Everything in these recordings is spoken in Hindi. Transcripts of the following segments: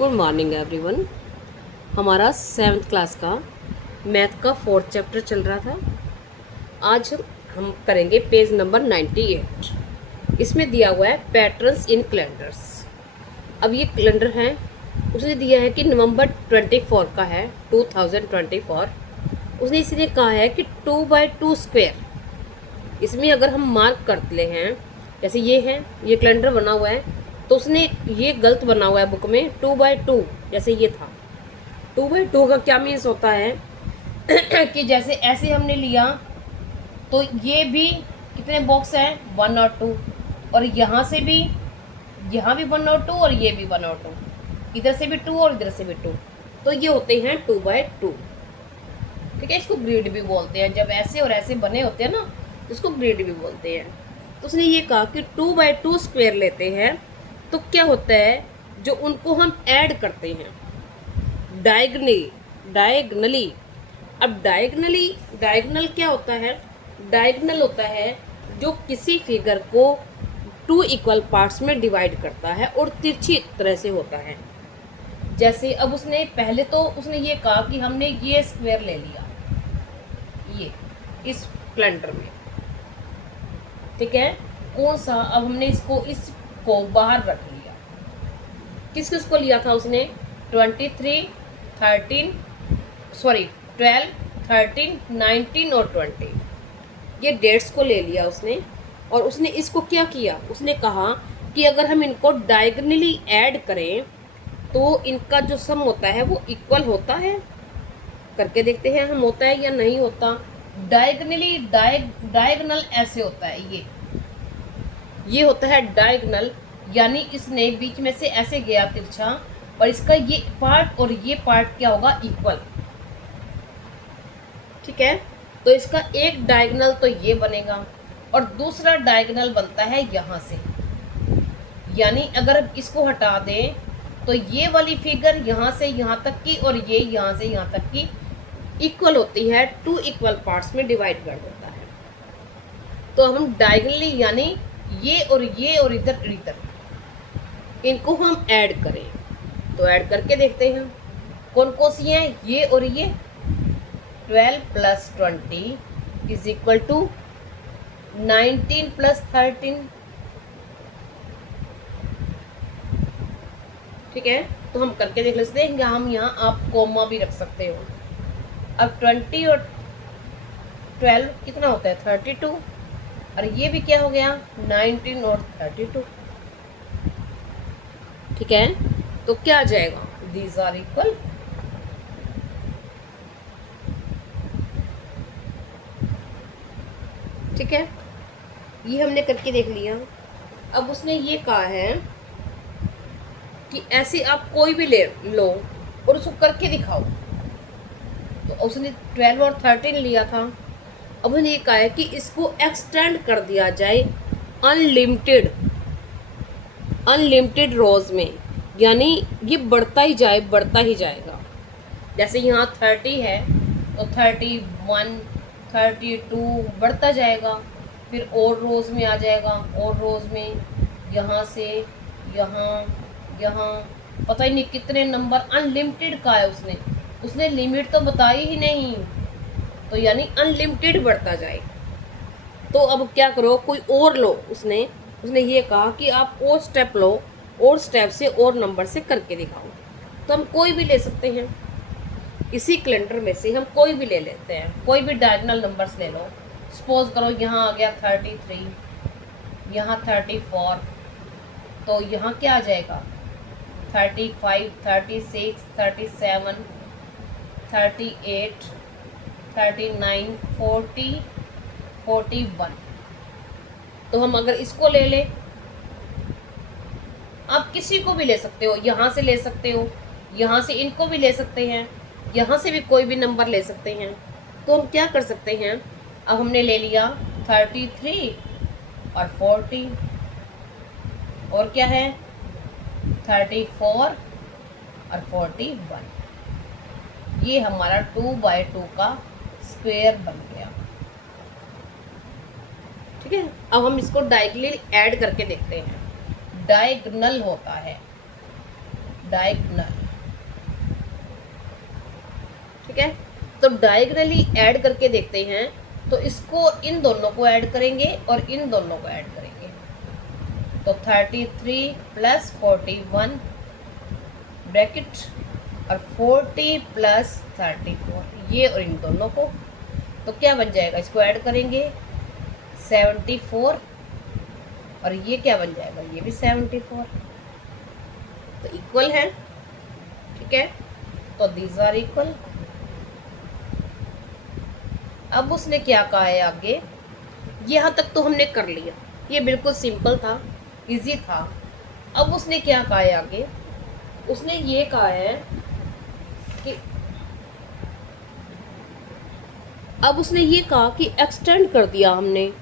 Good morning everyone. हमारा 7th क्लास का मैथ का 4th चैप्टर चल रहा था। आज हम करेंगे पेज नंबर 98। इसमें दिया हुआ है पैटर्न्स इन कैलेंडर्स। अब ये कैलेंडर है, उसने दिया है कि नवंबर 24 का है 2024। उसने इसलिए कहा है कि 2x2 स्क्वायर। इसमें अगर हम मार्क करते हैं, जैसे ये है, ये कैलेंडर बना हुआ है, तो उसने ये गलत बना हुआ है बुक में 2x2, जैसे ये था। 2x2 का क्या मीन्स होता है कि जैसे ऐसे हमने लिया तो ये भी कितने बॉक्स हैं 1 और 2, और यहाँ से भी, यहाँ भी 1 और 2 और ये भी 1 और 2, इधर से भी 2 और इधर से भी 2, तो ये होते हैं 2x2। ठीक है, इसको ग्रिड भी बोलते हैं। जब ऐसे और ऐसे बने होते हैं ना, इसको ग्रिड भी बोलते हैं। तो उसने ये कहा कि 2x2 स्क्वायर लेते हैं तो क्या होता है, जो उनको हम ऐड करते हैं डायगनली। अब डायगनल क्या होता है? डायगनल होता है जो किसी फिगर को 2 इक्वल पार्ट्स में डिवाइड करता है और तिरछी तरह से होता है। जैसे अब उसने पहले तो उसने ये कहा कि हमने ये स्क्वायर ले लिया, ये इस कैलेंडर में, ठीक है, कौन सा? अब हमने इसको बाहर रख लिया। किस किस को लिया था उसने? 12, 13, 19 और 20, ये डेट्स को ले लिया उसने। और उसने इसको क्या किया, उसने कहा कि अगर हम इनको डायगनली ऐड करें तो इनका जो सम होता है वो इक्वल होता है। करके देखते हैं हम होता है या नहीं होता। डायगनली डायगनल ऐसे होता है, ये होता है डायगनल, यानी इसने बीच में से ऐसे गया तिरछा, और इसका ये पार्ट और ये पार्ट क्या होगा? इक्वल। ठीक है, तो इसका एक डायगनल तो ये बनेगा और दूसरा डायगनल बनता है यहाँ से। यानी अगर इसको हटा दें तो ये वाली फिगर यहाँ से यहाँ तक की और ये यहाँ से यहाँ तक की इक्वल होती है, 2 इक्वल पार्ट्स में डिवाइड कर देता है। तो हम डायगनली यानी ये और इधर इनको हम ऐड करें, तो ऐड करके देखते हैं कौन कौन सी हैं, ये और ये। 12 + 20 इज इक्वल टू 19 + 13। ठीक है, तो हम करके देख लेते हैं। हम यहाँ आप कोमा भी रख सकते हो। अब 20 और 12 कितना होता है? 32, और ये भी क्या हो गया? 19 और 32। ठीक है, तो क्या आ जाएगा? These are equal. ठीक है, ये हमने करके देख लिया। अब उसने ये कहा है कि ऐसे आप कोई भी ले लो और उसको करके दिखाओ। तो उसने 12 और 13 लिया था। अब उसने ये कहा है कि इसको एक्सटेंड कर दिया जाए अनलिमिटेड रोज में, यानी ये बढ़ता ही जाएगा। जैसे यहाँ 30 है तो 31, 32 बढ़ता जाएगा, फिर और रोज में आ जाएगा, और रोज में यहाँ से यहाँ पता ही नहीं कितने नंबर। अनलिमिटेड का है, उसने लिमिट तो बताई ही नहीं, तो यानी अनलिमिटेड बढ़ता जाए। तो अब क्या करो, कोई और लो। उसने ये कहा कि आप और स्टेप लो, और स्टेप से और नंबर से करके दिखाओ। तो हम कोई भी ले सकते हैं, इसी कैलेंडर में से हम कोई भी ले लेते हैं, कोई भी डायगोनल नंबर्स ले लो। सपोज करो यहाँ आ गया 33, यहाँ 34, तो यहाँ क्या आ जाएगा? 35, 36, 37, 38, 39, 40, 41। तो हम अगर इसको ले लें, आप किसी को भी ले सकते हो, यहाँ से ले सकते हो, यहाँ से इनको भी ले सकते हैं, यहाँ से भी कोई भी नंबर ले सकते हैं। तो हम क्या कर सकते हैं, अब हमने ले लिया 33 और 40, और क्या है 34 और 41। ये हमारा 2x2 का स्क्वायर बन गया। ठीक है, अब हम इसको डायगनली ऐड करके देखते हैं। डायगनल होता है, डायगोनल, ठीक है। तो डायगोनली ऐड करके देखते हैं, तो इसको इन दोनों को ऐड करेंगे और इन दोनों को ऐड करेंगे, तो 33 प्लस 41 ब्रैकेट और 40 प्लस 34, ये और इन दोनों को, तो क्या बन जाएगा, इसको ऐड करेंगे 74 और ये क्या बन जाएगा, ये भी 74, तो इक्वल है, ठीक है। तो दीज आर इक्वल। अब उसने क्या कहा है आगे, यहाँ तक तो हमने कर लिया, ये बिल्कुल सिंपल था, इजी था। अब उसने क्या कहा है आगे, उसने ये कहा है कि अब उसने ये कहा कि एक्सटेंड कर दिया हमने,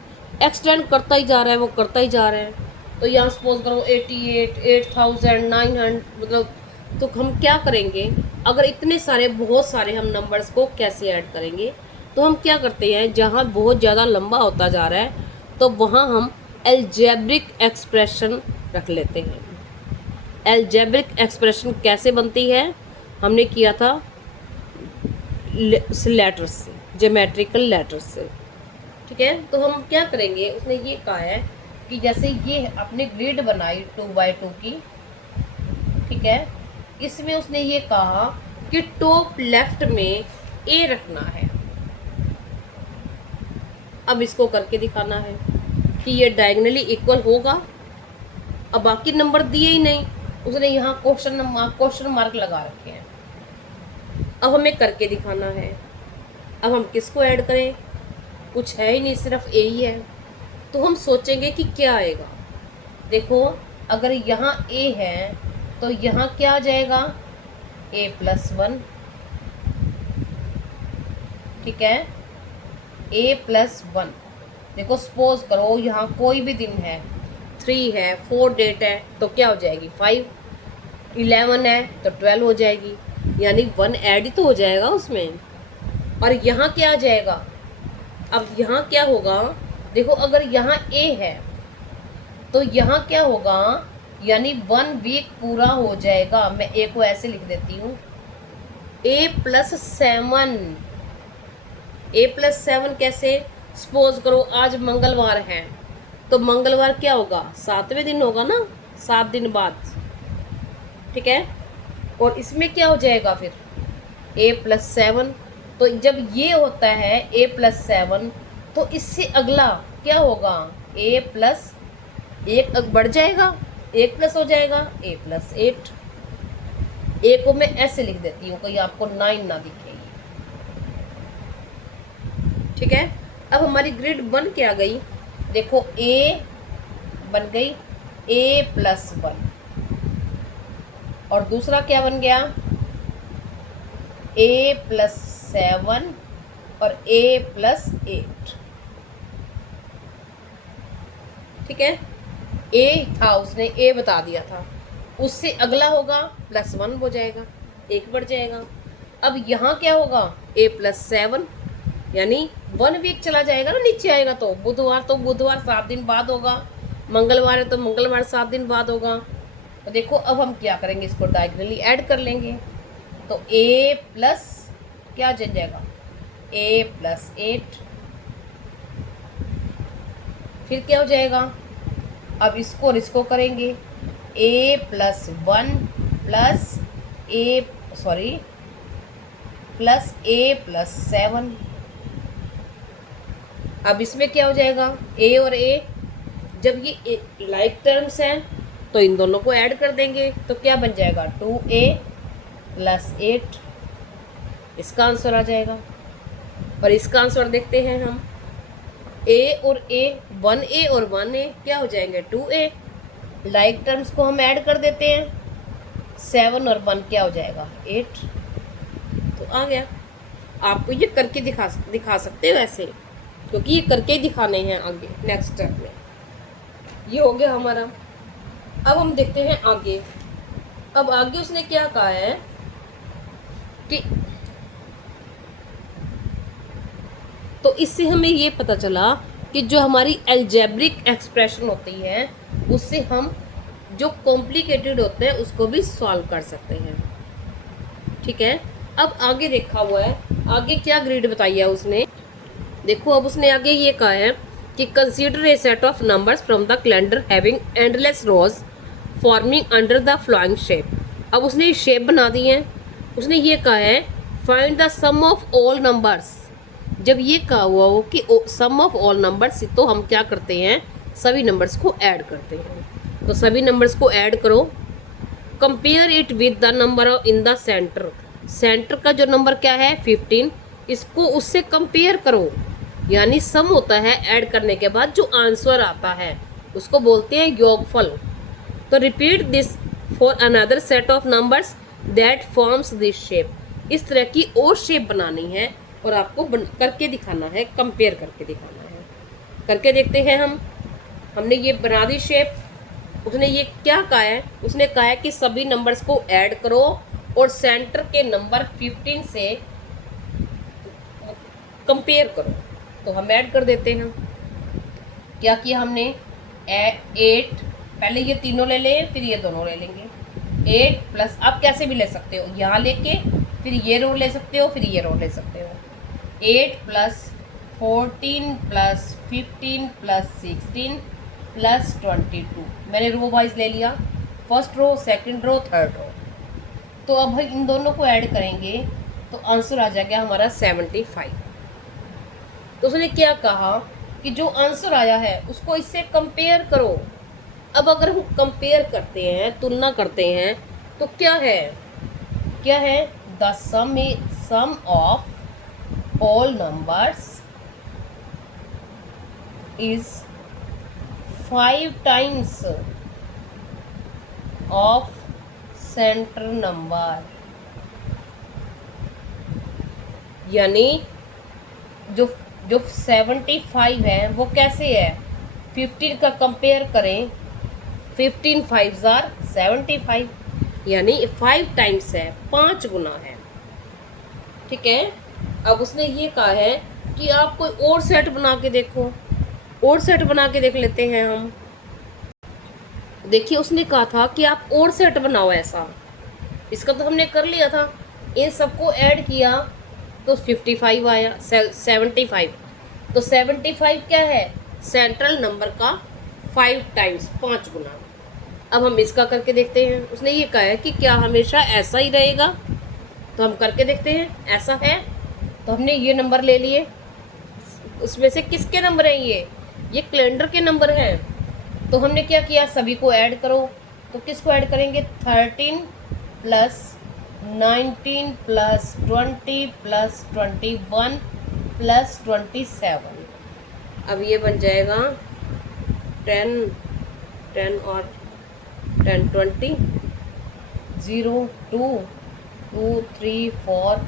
एक्सटेंड करता ही जा रहा है, वो करता ही जा रहा है। तो यहाँ सपोज करो 88, 8900, मतलब तो हम क्या करेंगे, अगर इतने सारे बहुत सारे हम नंबर्स को कैसे ऐड करेंगे, तो हम क्या करते हैं, जहाँ बहुत ज़्यादा लंबा होता जा रहा है तो वहाँ हम अलजेब्रिक एक्सप्रेशन रख लेते हैं। अलजेब्रिक एक्सप्रेशन कैसे बनती है, हमने किया था लेटर्स से, ज्योमेट्रिकल लेटर्स से, ठीक है। तो हम क्या करेंगे, उसने ये कहा है कि जैसे ये अपने ग्रिड बनाई 2x2 की, ठीक है, इसमें उसने ये कहा कि टॉप लेफ्ट में ए रखना है। अब इसको करके दिखाना है कि ये डायगोनली इक्वल होगा। अब बाकी नंबर दिए ही नहीं, उसने यहाँ क्वेश्चन मार्क लगा रखे हैं। अब हमें करके दिखाना है। अब हम किसको ऐड करें, कुछ है ही नहीं, सिर्फ ए ही है। तो हम सोचेंगे कि क्या आएगा। देखो अगर यहाँ ए है तो यहाँ क्या आ जाएगा, a+1, ठीक है, a+1। देखो सपोज करो यहाँ कोई भी दिन है, 3 है, 4 डेट है, तो क्या हो जाएगी 5, 11 है तो 12 हो जाएगी, यानी 1 ऐड ही तो हो जाएगा उसमें। और यहाँ क्या आ जाएगा, अब यहाँ क्या होगा, देखो अगर यहाँ a है तो यहाँ क्या होगा, यानी 1 वीक पूरा हो जाएगा। मैं a को ऐसे लिख देती हूँ, a+7, a+7 कैसे, सपोज करो आज मंगलवार है तो मंगलवार क्या होगा, 7वें दिन होगा ना, 7 दिन बाद, ठीक है। और इसमें क्या हो जाएगा फिर a+7, तो जब ये होता है a+7 तो इससे अगला क्या होगा, a+1 बढ़ जाएगा, 1 प्लस हो जाएगा a+8। ए को मैं ऐसे लिख देती हूँ, कहीं आपको 9 ना दिखेगी, ठीक है। अब हमारी ग्रिड बन के आ गई, देखो a बन गई a+1 और दूसरा क्या बन गया, a+7 और a+8, ठीक है। a था, उसने a बता दिया था, उससे अगला होगा +1 हो जाएगा, 1 बढ़ जाएगा। अब यहाँ क्या होगा, a+7, यानी 1 वीक चला जाएगा ना, नीचे आएगा तो बुधवार 7 दिन बाद होगा, मंगलवार है तो मंगलवार 7 दिन बाद होगा। तो देखो अब हम क्या करेंगे, इसको डायगोनली ऐड कर लेंगे, तो a+ क्या चल जाएगा, a+8, फिर क्या हो जाएगा, अब इसको और इसको करेंगे, a+1 प्लस a+7। अब इसमें क्या हो जाएगा, a और a, जब ये लाइक टर्म्स हैं तो इन दोनों को ऐड कर देंगे, तो क्या बन जाएगा 2a+8, इसका आंसर आ जाएगा। और इसका आंसर देखते हैं हम, a और a, 1a और 1a क्या हो जाएंगे 2a, लाइक टर्म्स को हम ऐड कर देते हैं, 7 और 1 क्या हो जाएगा 8। तो आ गया। आपको ये करके दिखा सकते हो ऐसे, क्योंकि ये करके ही दिखाने हैं आगे नेक्स्ट स्टेप में। ये हो गया हमारा। अब हम देखते हैं आगे। अब आगे उसने क्या कहा है कि, तो इससे हमें ये पता चला कि जो हमारी अलजेब्रिक एक्सप्रेशन होती है उससे हम जो कॉम्प्लिकेटेड होते हैं उसको भी सॉल्व कर सकते हैं। ठीक है, अब आगे देखा हुआ है, आगे क्या ग्रीड बताई है उसने। देखो अब उसने आगे ये कहा है कि consider a set of numbers from the calendar having endless rows forming under the following shape. अब उसने शेप बना दी है। उसने ये कहा है find the sum of all numbers. जब ये कहा हुआ हो कि सम ऑफ ऑल नंबर्स, तो हम क्या करते हैं, सभी नंबर्स को ऐड करते हैं। तो सभी नंबर्स को ऐड करो। Compare it with the number in the centre. Centre का जो नंबर क्या है 15, इसको उससे कंपेयर करो। यानी सम होता है ऐड करने के बाद जो आंसर आता है उसको बोलते हैं योगफल। तो repeat this for another set of numbers that forms this shape. इस तरह की और शेप बनानी है और आपको करके दिखाना है, कंपेयर करके दिखाना है। करके देखते हैं हम। हमने ये बना दी शेप। उसने ये क्या कहा है, उसने कहा है कि सभी नंबर्स को ऐड करो और सेंटर के नंबर 15 से कंपेयर करो। तो हम ऐड कर देते हैं। क्या किया हमने, 8, पहले ये तीनों ले लें फिर ये दोनों ले लेंगे। 8 प्लस, आप कैसे भी ले सकते हो, यहाँ लेके फिर ये रो ले सकते हो, फिर ये रो ले सकते हो। 8 प्लस 14 प्लस 15 प्लस 16 प्लस 22। मैंने रो वाइज ले लिया, first row, second row, third row. तो अब हम इन दोनों को ऐड करेंगे तो आंसर आ जाएगा हमारा 75। तो उसने क्या कहा कि जो आंसर आया है उसको इससे कंपेयर करो। अब अगर हम कंपेयर करते हैं, तुलना करते हैं, तो क्या है, क्या है, the sum of all numbers is 5 times of centre number. यानी जो 75 है वो कैसे है, 15 का कंपेयर करें, 15 5s आर 75, यानी 5 टाइम्स है, 5 गुना है। ठीक है, अब उसने ये कहा है कि आप कोई और सेट बना के देखो। और सेट बना के देख लेते हैं हम। देखिए उसने कहा था कि आप और सेट बनाओ ऐसा। इसका तो हमने कर लिया था, इन सबको ऐड किया तो 55 आया, 75। तो 75 क्या है, सेंट्रल नंबर का 5 टाइम्स, 5 गुना। अब हम इसका करके देखते हैं। उसने ये कहा है कि क्या हमेशा ऐसा ही रहेगा, तो हम करके देखते हैं। ऐसा है तो हमने ये नंबर ले लिए, उसमें से किसके नंबर हैं, ये कैलेंडर के नंबर हैं। तो हमने क्या किया, सभी को ऐड करो। तो किसको ऐड करेंगे, 13 प्लस 19 प्लस 20 प्लस 21 प्लस 27। अब ये बन जाएगा 10 और 10 20, 0 2 2 3 4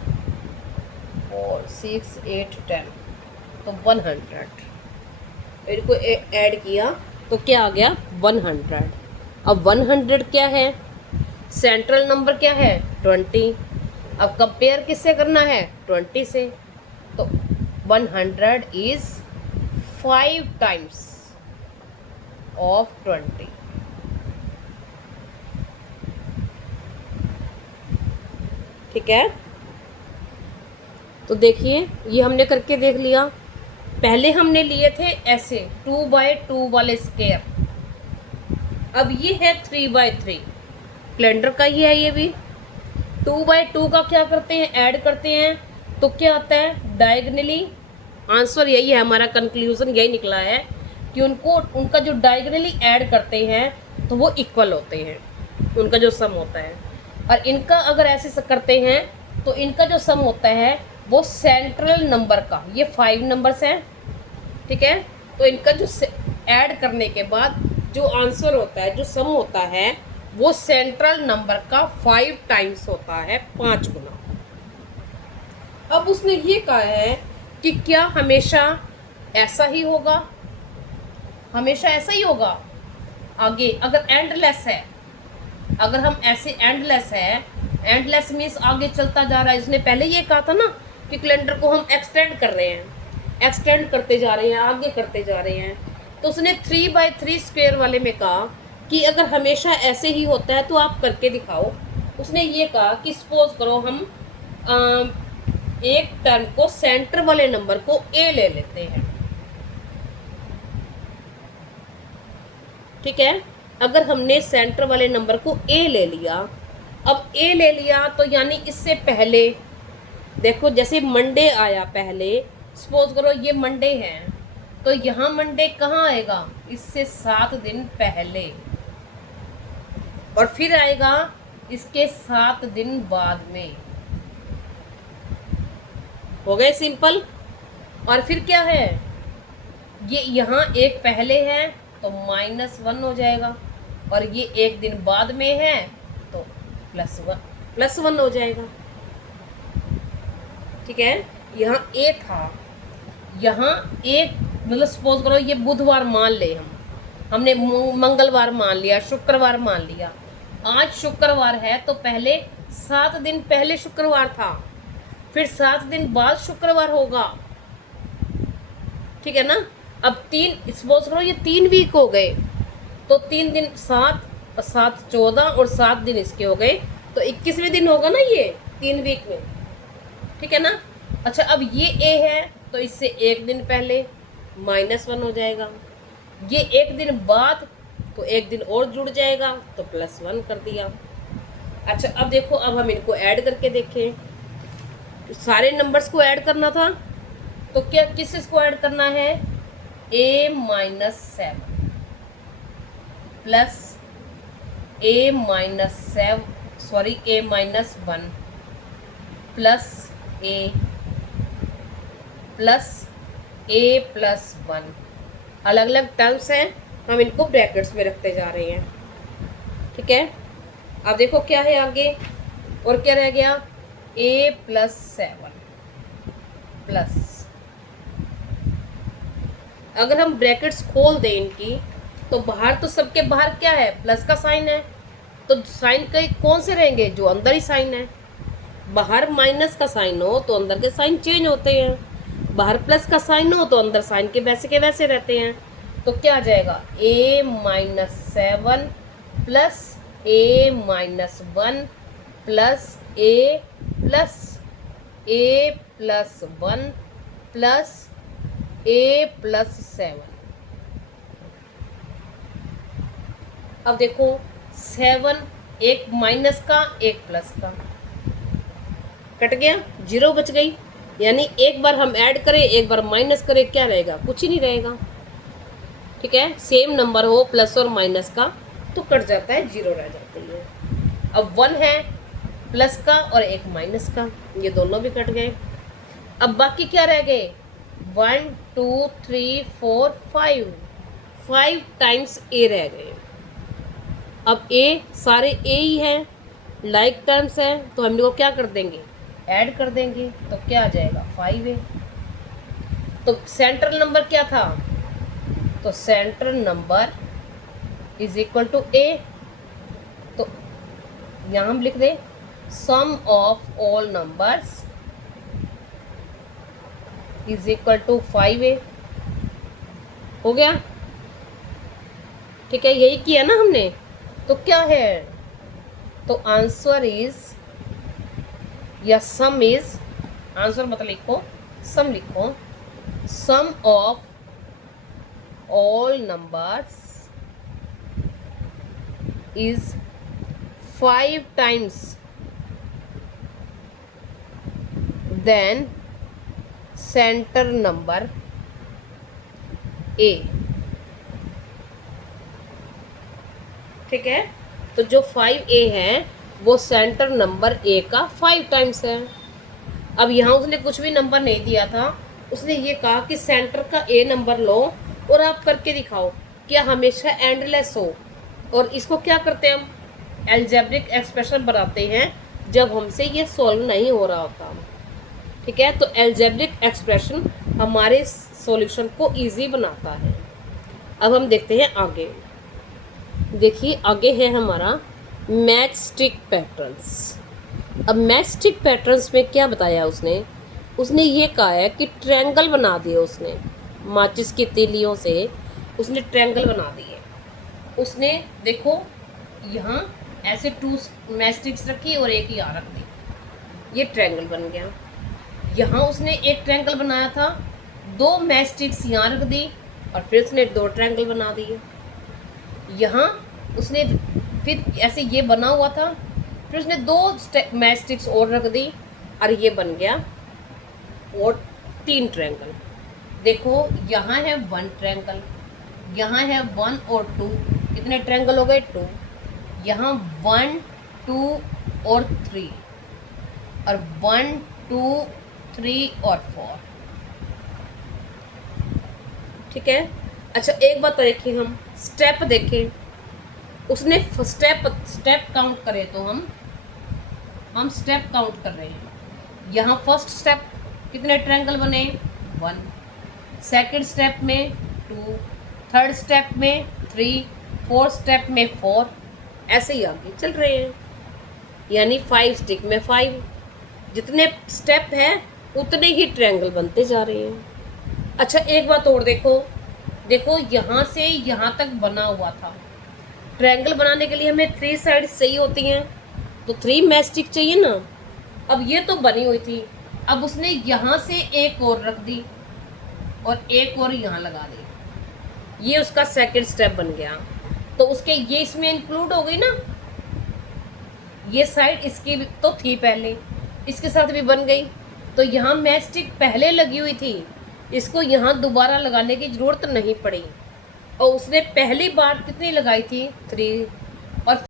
6 8 10, तो 100। इनको ऐड किया तो क्या आ गया, 100। अब 100 क्या है, सेंट्रल नंबर क्या है, 20। अब कंपेयर किससे करना है, 20 से। तो 100 इज 5 टाइम्स ऑफ 20। ठीक है, तो देखिए ये हमने करके देख लिया। पहले हमने लिए थे ऐसे 2x2 वाले स्क्वायर, अब ये है 3x3। कैलेंडर का ही है ये भी। 2x2 का क्या करते हैं, ऐड करते हैं, तो क्या आता है, डायगनली। आंसर यही है, हमारा कंक्लूजन यही निकला है कि उनका जो डायगनली ऐड करते हैं तो वो इक्वल होते हैं, उनका जो सम होता है। और इनका अगर ऐसे करते हैं तो इनका जो सम होता है वो सेंट्रल नंबर का, ये 5 नंबर्स हैं। ठीक है, तो इनका जो ऐड करने के बाद जो आंसर होता है, जो सम होता है, वो सेंट्रल नंबर का 5 टाइम्स होता है, 5 गुना। अब उसने ये कहा है कि क्या हमेशा ऐसा ही होगा, हमेशा ऐसा ही होगा। आगे अगर एंडलेस है, अगर हम ऐसे एंडलेस है, एंडलेस मीन्स आगे चलता जा रहा है। उसने पहले ये कहा था ना कि कैलेंडर को हम एक्सटेंड कर रहे हैं, एक्सटेंड करते जा रहे हैं, आगे करते जा रहे हैं। तो उसने 3x3 स्क्वायर वाले में कहा कि अगर हमेशा ऐसे ही होता है तो आप करके दिखाओ। उसने ये कहा कि सपोज करो हम एक टर्म को सेंटर वाले नंबर को ए ले लेते हैं, ठीक है। अगर हमने सेंटर वाले नंबर को ए ले लिया, अब ए ले लिया तो यानी इससे पहले देखो जैसे मंडे आया पहले, सपोज करो ये मंडे है, तो यहाँ मंडे कहाँ आएगा, इससे 7 दिन पहले, और फिर आएगा इसके 7 दिन बाद में। हो गए सिंपल। और फिर क्या है, ये यहाँ एक पहले है तो -1 हो जाएगा, और ये एक दिन बाद में है तो +1 हो जाएगा, ठीक है। यहाँ ए था, यहाँ एक मतलब सपोज करो ये बुधवार मान ले, हमने मंगलवार मान लिया, शुक्रवार मान लिया। आज शुक्रवार है तो पहले 7 दिन पहले शुक्रवार था, फिर 7 दिन बाद शुक्रवार होगा, ठीक है ना। अब 3 सपोज करो ये 3 वीक हो गए, तो 3 दिन 7 और 7 14 और 7 दिन इसके हो गए, तो 21वें दिन होगा ना ये 3 वीक में, ठीक है ना। अच्छा अब ये ए है तो इससे एक दिन पहले -1 हो जाएगा, ये एक दिन बाद तो एक दिन और जुड़ जाएगा तो +1 कर दिया। अच्छा अब देखो, अब हम इनको ऐड करके देखें, तो सारे नंबर्स को ऐड करना था, तो क्या किसको ऐड करना है, a-7 plus a-1 plus a plus a+1। अलग अलग टर्म्स हैं, हम इनको ब्रैकेट्स में रखते जा रहे हैं, ठीक है। अब देखो क्या है आगे, और क्या रह गया, a+7 प्लस, अगर हम ब्रैकेट्स खोल दें इनकी तो बाहर तो सबके बाहर क्या है, प्लस का साइन है, तो साइन के कौन से रहेंगे, जो अंदर ही साइन है। बाहर माइनस का साइन हो तो अंदर के साइन चेंज होते हैं, बाहर प्लस का साइन हो तो अंदर साइन के वैसे रहते हैं। तो क्या आ जाएगा, a-7 plus a-1 plus a+1 plus a+7। अब देखो 7, एक माइनस का एक प्लस का, कट गया, 0 बच गई, यानी एक बार हम ऐड करें एक बार माइनस करें, क्या रहेगा, कुछ ही नहीं रहेगा, ठीक है। सेम नंबर हो प्लस और माइनस का तो कट जाता है, 0 रह जाती है। अब 1 है प्लस का और एक माइनस का, ये दोनों भी कट गए। अब बाकी क्या रह गए, 1 2 3 4 5 टाइम्स ए रह गए। अब ए सारे ए ही हैं, लाइक टर्म्स हैं, तो हम लोग क्या कर देंगे, ऐड कर देंगे, तो क्या आ जाएगा, 5a। तो सेंट्रल नंबर क्या था, तो central number is equal to A, तो यहाँ हम लिख दें sum of all numbers is equal to 5a, हो गया, ठीक है। यही किया ना हमने, तो क्या है, तो आंसर इज, या सम इज, आंसर मतलब लिखो, सम लिखो, sum of all numbers is 5 times then centre number A, ठीक है। तो जो 5a है वो सेंटर नंबर ए का 5 टाइम्स है। अब यहाँ उसने कुछ भी नंबर नहीं दिया था, उसने ये कहा कि सेंटर का ए नंबर लो और आप करके दिखाओ क्या हमेशा एंडलेस हो। और इसको क्या करते हैं, हम एल्जेब्रिक एक्सप्रेशन बनाते हैं जब हमसे ये सॉल्व नहीं हो रहा होता, ठीक है। तो एल्जेब्रिक एक्सप्रेशन हमारे सॉल्यूशन को इजी बनाता है। अब हम देखते हैं आगे, देखिए आगे है हमारा मैच स्टिक पैटर्न्स। अब मैच स्टिक पैटर्न्स में क्या बताया उसने ये कहा है कि ट्रायंगल बना दिए, उसने माचिस की तीलियों से उसने ट्रायंगल बना दिए, उसने देखो यहाँ ऐसे 2 मैच स्टिक्स रखी और एक यहाँ रख दी, ये ट्रायंगल बन गया। यहाँ उसने एक ट्रायंगल बनाया था, 2 मैच स्टिक्स यहाँ रख दी और फिर उसने 2 ट्रायंगल बना दिए। यहाँ उसने फिर ऐसे ये बना हुआ था, फिर उसने 2 मैच स्टिक्स और रख दी और ये बन गया और 3 ट्रायंगल। देखो यहाँ है 1 ट्रायंगल, यहाँ है 1 और 2, कितने ट्रायंगल हो गए 2। यहाँ 1 2 और 3 और 1 2 3 और 4। ठीक है। अच्छा एक बात और देखिए, हम स्टेप देखें, उसने स्टेप काउंट करें तो हम स्टेप काउंट कर रहे हैं। यहाँ फर्स्ट स्टेप कितने ट्रायंगल बने 1, सेकंड स्टेप में 2, थर्ड स्टेप में 3, फोर्थ स्टेप में 4, ऐसे ही आगे चल रहे हैं। यानी 5 स्टिक में 5, जितने स्टेप हैं उतने ही ट्रायंगल बनते जा रहे हैं। अच्छा एक बात और देखो यहाँ से यहाँ तक बना हुआ था। ट्रायंगल बनाने के लिए हमें 3 साइड चाहिए होती हैं, तो 3 मैच स्टिक चाहिए ना। अब ये तो बनी हुई थी, अब उसने यहाँ से एक और रख दी और एक और यहाँ लगा दी, ये उसका सेकंड स्टेप बन गया। तो उसके ये इसमें इंक्लूड हो गई ना, ये साइड इसकी तो थी पहले, इसके साथ भी बन गई। तो यहाँ मैच स्टिक पहले लगी हुई थी, इसको यहाँ दोबारा लगाने की ज़रूरत नहीं पड़ी। और उसने पहली बार कितनी लगाई थी 3 और